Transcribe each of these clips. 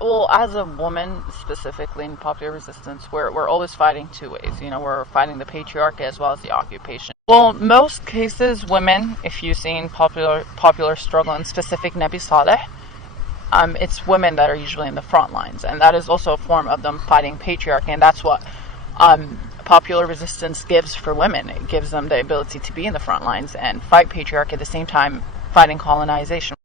Well, as a woman, specifically in popular resistance, we're always fighting two ways. We're fighting the patriarchy as well as the occupation. Well, most cases, women, if you've seen popular struggle, in specific Nabi Saleh, it's women that are usually in the front lines, and that is also a form of them fighting patriarchy, and that's what popular resistance gives for women. It gives them the ability to be in the front lines and fight patriarchy at the same time fighting colonization.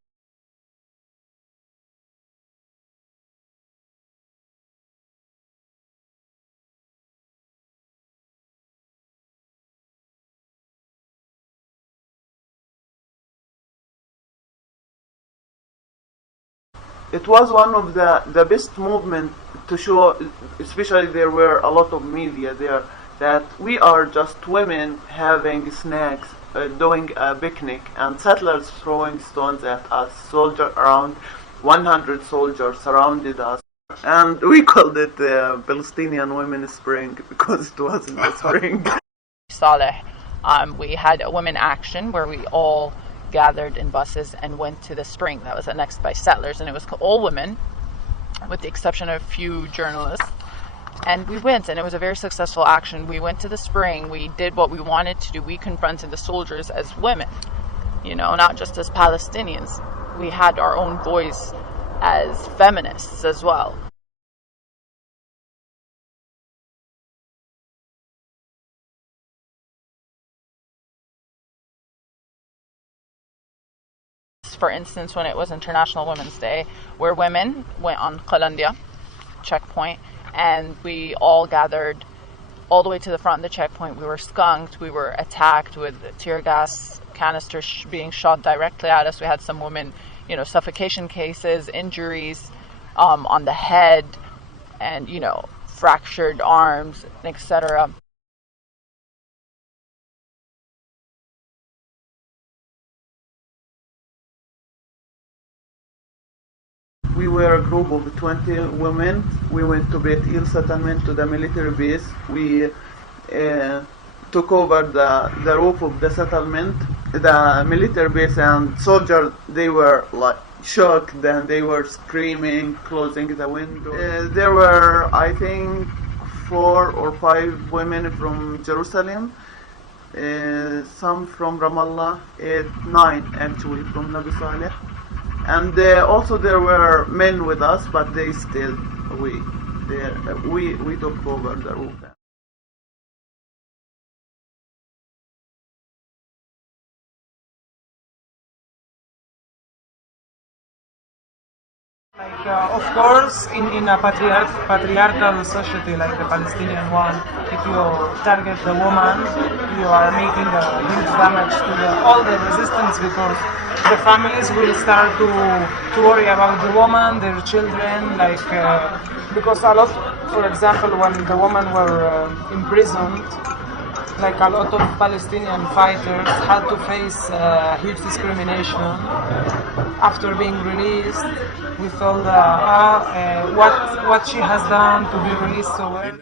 It was one of the best movement to show, especially there were a lot of media there, that we are just women having snacks, doing a picnic, and settlers throwing stones at us. Around 100 soldiers surrounded us, and we called it Palestinian Women's Spring because it was in the spring. Saleh, we had a women action where we all gathered in buses and went to the spring that was annexed by settlers, and it was all women with the exception of a few journalists, and we went, and it was a very successful action. We went to the spring, we did what we wanted to do, we confronted the soldiers as women, not just as Palestinians. We had our own voice as feminists as well. For instance, when it was International Women's Day, where women went on Qalandia checkpoint, and we all gathered all the way to the front of the checkpoint. We were skunked, we were attacked with tear gas canisters being shot directly at us. We had some women, suffocation cases, injuries on the head, and, fractured arms, etc. We were a group of 20 women. We went to Beit Il settlement, to the military base. We took over the roof of the settlement, the military base, and soldiers, they were like shocked and they were screaming, closing the window. There were, I think, 4 or 5 women from Jerusalem, some from Ramallah, 9 actually from Nabi Saleh. And also there were men with us, but they still, we took over the roof. Of course, in a patriarchal society like the Palestinian one, if you target the woman, you are making a huge damage to all the resistance, because the families will start to worry about the woman, their children, because a lot, for example, when the women were imprisoned, like a lot of Palestinian fighters had to face huge discrimination after being released. We thought, what she has done to be released so well.